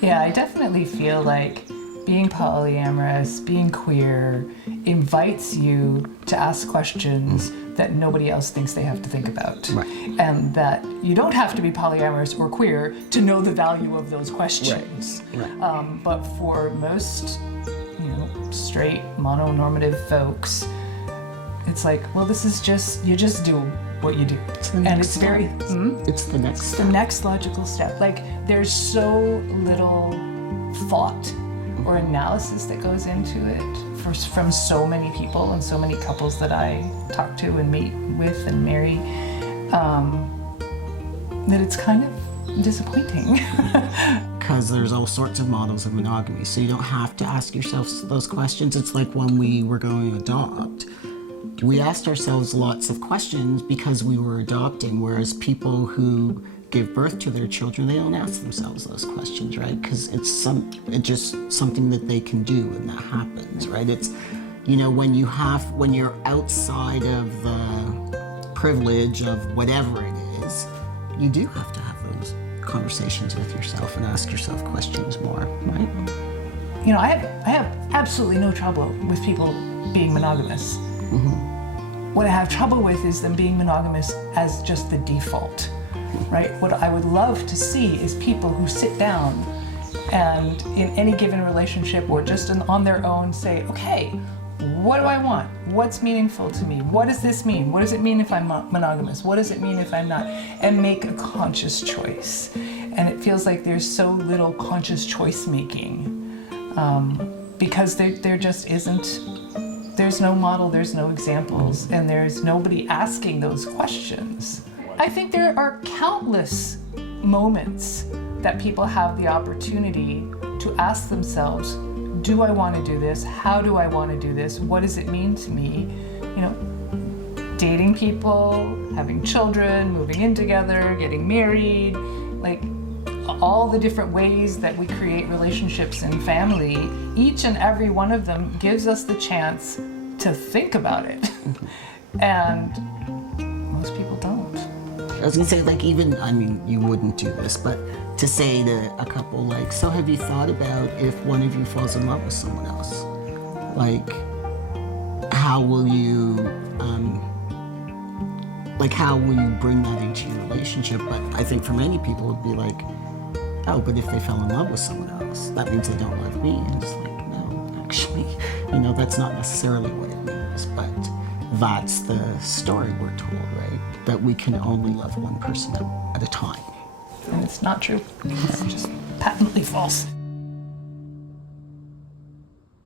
Yeah, I definitely feel like being polyamorous, being queer, invites you to ask questions that nobody else thinks they have to think about. Right. And that you don't have to be polyamorous or queer to know the value of those questions. Right. But for most, straight, mononormative folks, it's like, well, this is just, you just do what you do. It's the next It's very, It's the next the step. next logical step. Like, there's so little thought or analysis that goes into it from so many people and so many couples that I talk to and meet with and marry, that it's kind of disappointing. Because there's all sorts of models of monogamy, so you don't have to ask yourself those questions. It's like when we were going to adopt. We asked ourselves lots of questions because we were adopting, whereas people who give birth to their children, they don't ask themselves those questions, right? Because it's just something that they can do, and that happens, right? It's, when you're outside of the privilege of whatever it is, you do have to have those conversations with yourself and ask yourself questions more, right? I have absolutely no trouble with people being monogamous. What I have trouble with is them being monogamous as just the default, right? What I would love to see is people who sit down and in any given relationship or just on their own say, okay, what do I want? What's meaningful to me? What does this mean? What does it mean if I'm monogamous? What does it mean if I'm not? And make a conscious choice. And it feels like there's so little conscious choice making because there just isn't. There's no model, there's no examples, and there's nobody asking those questions. I think there are countless moments that people have the opportunity to ask themselves, do I want to do this? How do I want to do this? What does it mean to me? Dating people, having children, moving in together, getting married, like all the different ways that we create relationships and family, each and every one of them gives us the chance to think about it. And most people don't. I was gonna say, you wouldn't do this, but to say to a couple, so have you thought about if one of you falls in love with someone else? How will you, how will you bring that into your relationship? But I think for many people it'd be like, oh, but if they fell in love with someone else, that means they don't love me. And it's like, no, actually, that's not necessarily what it means, but that's the story we're told, right? That we can only love one person at a time. And it's not true. It's just patently false.